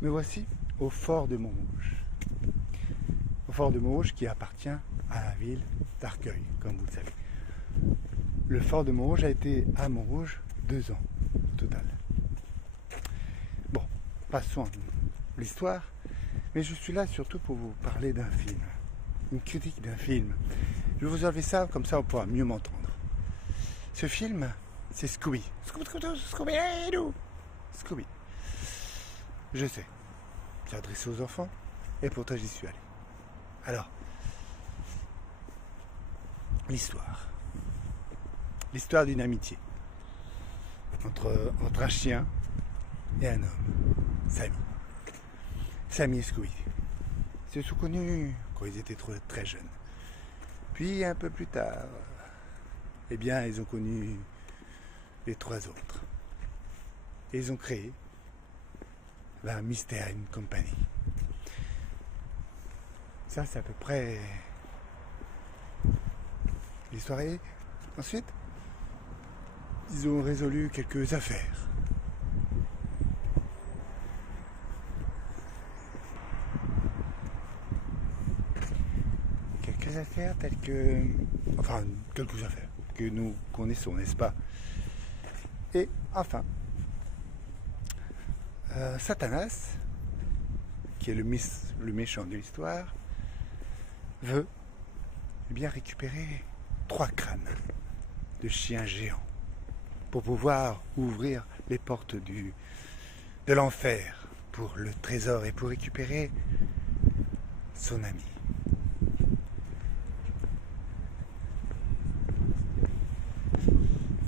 Me voici au fort de Montrouge. Au fort de Montrouge qui appartient à la ville d'Arcueil, comme vous le savez. Le fort de Montrouge a été à Montrouge 2 ans au total. Bon, passons à l'histoire, mais je suis là surtout pour vous parler d'un film, une critique d'un film. Je vais vous enlever ça, comme ça on pourra mieux m'entendre. Ce film, c'est Scooby. Scooby. Je sais, c'est adressé aux enfants, et pourtant j'y suis allé. Alors, l'histoire. L'histoire d'une amitié entre un chien et un homme, Sammy. Sammy et Scooby. Ils se sont connus quand ils étaient très jeunes. Puis un peu plus tard, eh bien, ils ont connu les 3 autres. Et ils ont créé la Mystery Company. Ça, c'est à peu près l'histoire. Et ensuite, ils ont résolu quelques affaires. Quelques affaires telles que... Enfin, quelques affaires que nous connaissons, n'est-ce pas? Et enfin, Satanas, qui est le méchant de l'histoire, veut bien récupérer 3 crânes de chiens géants pour pouvoir ouvrir les portes de l'enfer pour le trésor et pour récupérer son ami.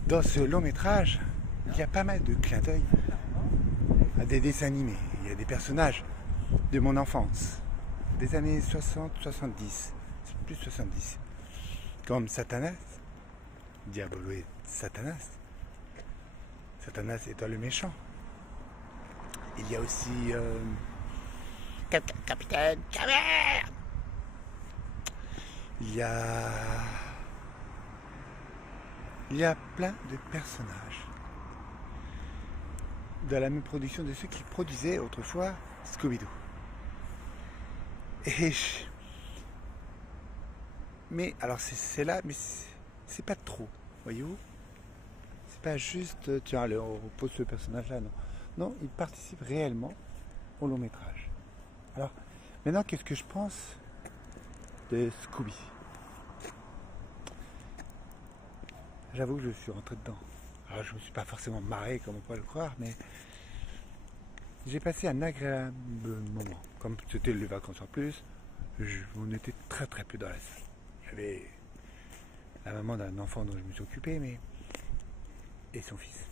Dans ce long métrage, il y a pas mal de clins d'œil à des dessins animés. Il y a des personnages de mon enfance, des années 60-70, plus 70, comme Satanas, Diabolo et Satanas. Satanas étant le méchant. Il y a aussi Capitaine Caverne. Il y a plein de personnages de la même production de ceux qui produisaient autrefois Scooby-Doo. Mais alors c'est là, mais c'est pas trop, voyez-vous. C'est pas juste, tiens, allez, on pose ce personnage-là, non. Non, il participe réellement au long métrage. Alors, maintenant, qu'est-ce que je pense de Scooby? J'avoue que je suis rentré dedans. Alors, je ne me suis pas forcément marré, comme on pourrait le croire, mais j'ai passé un agréable moment. Comme c'était les vacances en plus, on était très peu dans la salle. Il y avait la maman d'un enfant dont je me suis occupé, et son fils.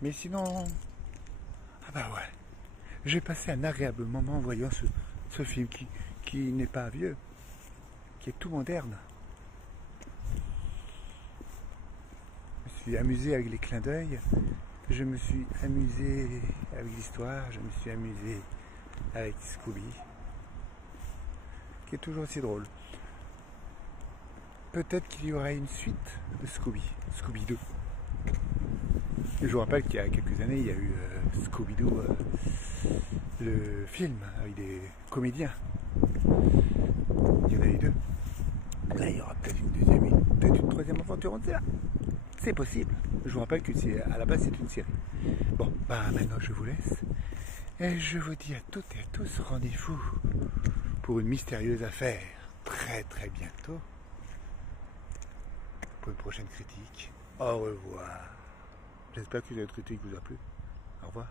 Mais sinon, ah bah ouais, j'ai passé un agréable moment en voyant ce film qui n'est pas vieux, qui est tout moderne. Je me suis amusé avec les clins d'œil, je me suis amusé avec l'histoire, je me suis amusé avec Scooby, qui est toujours aussi drôle. Peut-être qu'il y aura une suite de Scooby 2. Et je vous rappelle qu'il y a quelques années, il y a eu Scooby-Doo, le film avec des comédiens. Il y en a eu 2. Là, il y aura peut-être une deuxième, peut-être une troisième aventure, on ne sait pas. C'est possible. Je vous rappelle que à la base, c'est une série. Bon, bah maintenant, je vous laisse. Et je vous dis à toutes et à tous, rendez-vous pour une mystérieuse affaire très bientôt. Pour une prochaine critique. Au revoir. J'espère que cette critique vous a plu. Au revoir.